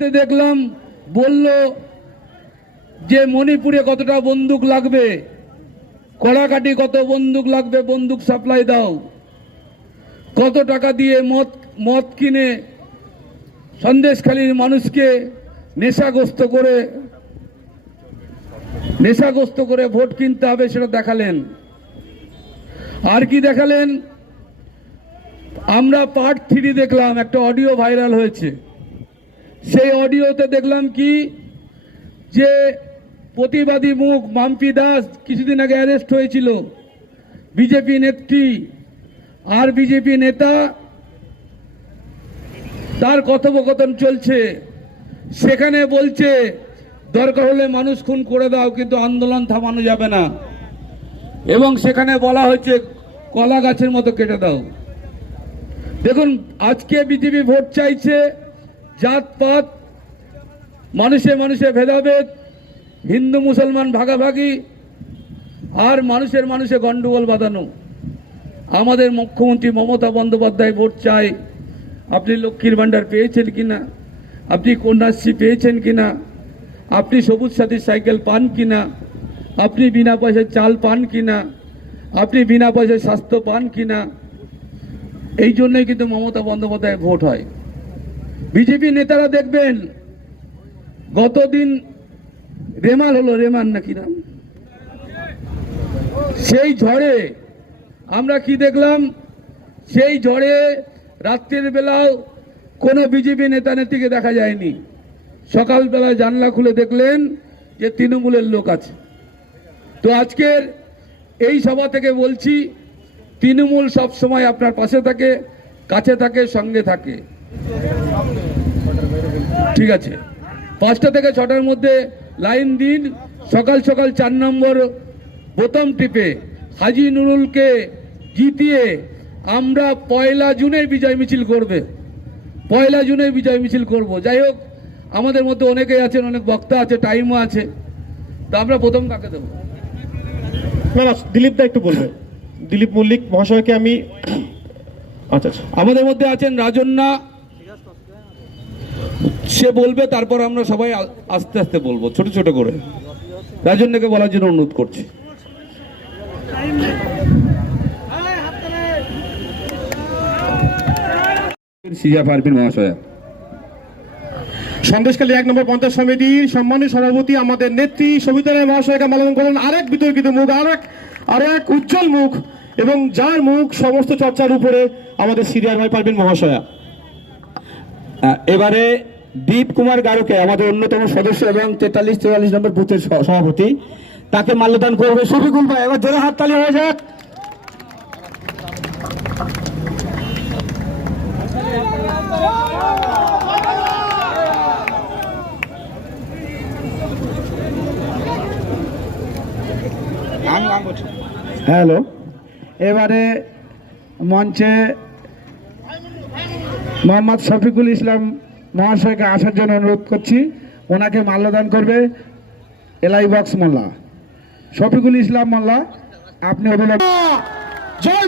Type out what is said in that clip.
দেখলাম, বলল যে মণিপুরে কতটা বন্দুক লাগবে? কড়াকাটি কত বন্দুক লাগবে? বন্দুক সাপ্লাই দাও। কত টাকা দিয়ে মদ মদ কিনে সন্দেশখালীর মানুষকে নেশাগ্রস্ত করে নেশাগ্রস্ত করে ভোট কিনতে হবে সেটা দেখালেন। আর কি দেখালেন? আমরা পার্ট থ্রি দেখলাম, একটা অডিও ভাইরাল হয়েছে। সেই অডিওতে দেখলাম কি? যে প্রতিবাদী মুখ মাম্পি দাস কিছুদিন আগে অ্যারেস্ট হয়েছিল। বিজেপি নেত্রী আর বিজেপি নেতা, তার কথোপকথন চলছে। সেখানে বলছে, দরকার হলে মানুষ খুন করে দাও, কিন্তু আন্দোলন থামানো যাবে না। এবং সেখানে বলা হয়েছে, কলা গাছের মতো কেটে দাও। দেখুন, আজকে বিজেপি ভোট চাইছে জাতপাত, মানুষে মানুষে ভেদাভেদ, হিন্দু, মুসলমান ভাগাভাগি, আর মানুষের মানুষে গন্ডগোল বাঁধানো। আমাদের মুখ্যমন্ত্রী মমতা বন্দ্যোপাধ্যায় ভোট চাই আপনি লক্ষ্মীর ভাণ্ডার পেয়েছেন কিনা? আপনি কন্যাশ্রী পেয়েছেন কিনা? আপনি সবুজ সাথী সাইকেল পান কিনা? আপনি বিনা পয়সায় চাল পান কিনা? আপনি বিনা পয়সায় স্বাস্থ্য পান কিনা? এই জন্যই কিন্তু মমতা বন্দ্যোপাধ্যায় ভোট হয়। বিজেপি নেতারা দেখবেন, গতদিন রেমাল হলো রেমান নাকি নাম? সেই ঝড়ে আমরা কি দেখলাম? সেই ঝড়ে রাত্রের বেলাও কোনো বিজেপি নেতা নেত্রীকে দেখা যায়নি। সকালবেলা জানলা খুলে দেখলেন যে তৃণমূলের লোক আছে। তো আজকের এই সভা থেকে বলছি, তৃণমূল সব সময় আপনার পাশে থাকে, কাছে থাকে, সঙ্গে থাকে। ঠিক আছে। পাঁচটা থেকে ছটার মধ্যে লাইন দিন। সকাল সকাল চার নম্বর বোতাম টিপে হাজি নুরুলকে জিতিয়ে আমরা পয়লা জুনে বিজয় মিছিল করবে। পয়লা জুনে বিজয় মিছিল করব। যাই হোক আমাদের মধ্যে অনেকেই আছেন অনেক বক্তা আছে টাইমও আছে। তা আমরা প্রথম কাকে দেবো? না না দিলীপ দা একটু বলবে। দিলীপ মল্লিক মহাশয়কে আমি আচ্ছা আচ্ছা। আমাদের মধ্যে আছেন রাজন্যা সে বলবে, তারপর আমরা সবাই আস্তে আস্তে বলব, ছোট ছোট করে। রাজন্যাকে বলার জন্য অনুরোধ করছি। সিজা সন্দেশখালী এক নম্বর পঞ্চায়েত সমিতির সম্মানীয় সভাপতি, আমাদের নেত্রী সবিতা রায় মহাশয়কে মালন করেন আরেক বিতর্কিত মুখ, আরেক আরেক উজ্জ্বল মুখ, এবং যার মুখ সমস্ত চর্চার উপরে আমাদের সিরিয়ার ভাই পারবেন মহাশয়া। এবারে দীপ কুমার গারুকে, আমাদের অন্যতম সদস্য এবং তেতাল্লিশ চুয়াল্লিশ নম্বর বুথের সভাপতি, তাকে মাল্যদান করবে শফিকুল ভাই এবার জোরে হাততালি হয়ে যাক। হ্যালো, এবারে মঞ্চে মোহাম্মদ শফিকুল ইসলাম মহাশয়কে আসার জন্য অনুরোধ করছি। ওনাকে মাল্যদান করবে এলাই বক্স মোল্লা। শফিকুল ইসলাম মোল্লা, আপনি অভিনয় জয়